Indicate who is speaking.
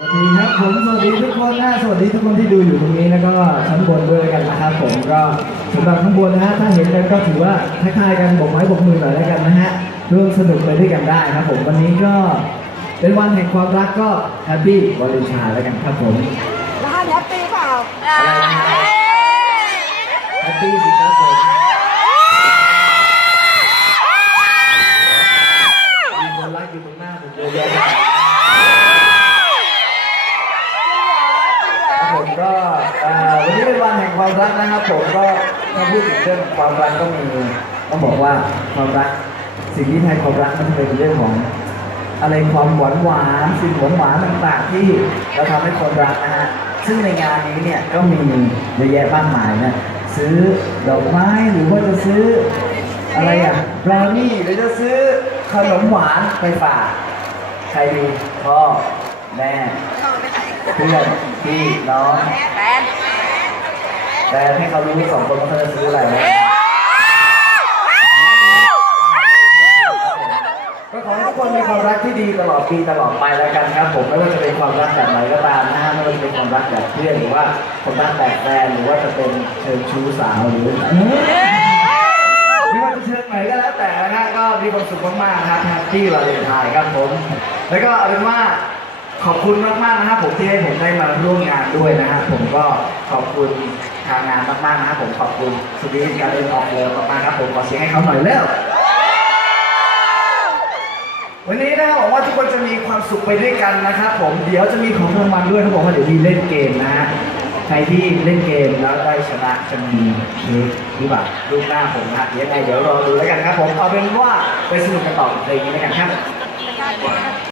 Speaker 1: สวัสดีครับผมสวัสดีทุกคนนะสวัสดีทุกคนที่ดูอยู่ตรงนี้แล้วก็ชั้นบนด้วยกันนะครับผมก็สำหรับข้างบนนะฮะถ้าเห็นกันก็ถือว่าทักทายกันบอกไม้บอกมือหน่อยแล้วกันนะฮะร่วมสนุกไปด้วยกันได้ครับผมวันนี้ก็เป็นวันแห่งความรักก็แฮปปี้วาเลนไทน์แล้วกันครับผม
Speaker 2: แล้วฮันแฮปปี้เปล่า
Speaker 1: แฮปปี้สิครับผมมีคนรักอยู่ตรงหน้าผมเยอะแยะครับผมก็เอ่อวันนี้เป็นวันแห่งความรักนะครับผมก็ถ้าพูดถึงเรื่องความรักก็มีต้องบอกว่าความรักสิ่งที่แทนความรักมันจะเป็นเรื่องของอะไรความหวานหวานสิ่งหวานหวานต่างๆที่เราทำให้คนรักนะฮะซึ่งในงานนี้เนี่ยก็มีเยอะแยะมากมายนะซื้อดอกไม้หรือว่าจะซื้ออะไรอะบราวนี่หรือจะซื้อขนมหวานไปฝากใครดีพ่อแม่ เพื่อนพี่น้อง
Speaker 2: แฟน
Speaker 1: แต่ให้เขารู้สองคนว่าเขาจะซื้ออะไรนะก็ขอให้ทุกคนมีความรักที่ดีตลอดปีตลอดไปแล้วกันครับ ผมไม่ว่าจะเป็นความรักแบบไหนก็ตามนะฮะไม่ว่าจะเป็นความรักแบบเพื่อนหรือว่าความรักแบบแฟนหรือว่าจะเป็นเชิงชู้สาวหรือไม่ว่าจะเชิงไหนก็แล้วแต่นะฮะก็มีความสุขมากๆนะครับแฮปปี้วาเลนไทน์ครับผม แล้วก็เอาเป็นว่า ขอบคุณมากๆนะครับผมที่ให้ผมได้มาร่วมงานด้วยนะฮะผมก็ขอบคุณทางงานมากๆนะครับผมขอบคุณสุดีการเล่นออกเลยมากๆครับผมขอเสียงให้เขาหน่อยเร็ววันนี้นะหวังว่าทุกคนจะมีความสุขไปด้วยกันนะครับผมเดี๋ยวจะมีของรางวัลด้วยเขาบอกว่าเดี๋ยวมีเล่นเกมนะฮะใครที่เล่นเกมแล้วได้ชนะจะมีเค้กหรือเปล่ารูปหน้าผมนะยังไงเดี๋ยวรอดูแล้วกันครับผมเอาเป็นว่าไปสนุกกันต่อกับเพลงนี้แล้วกันครับ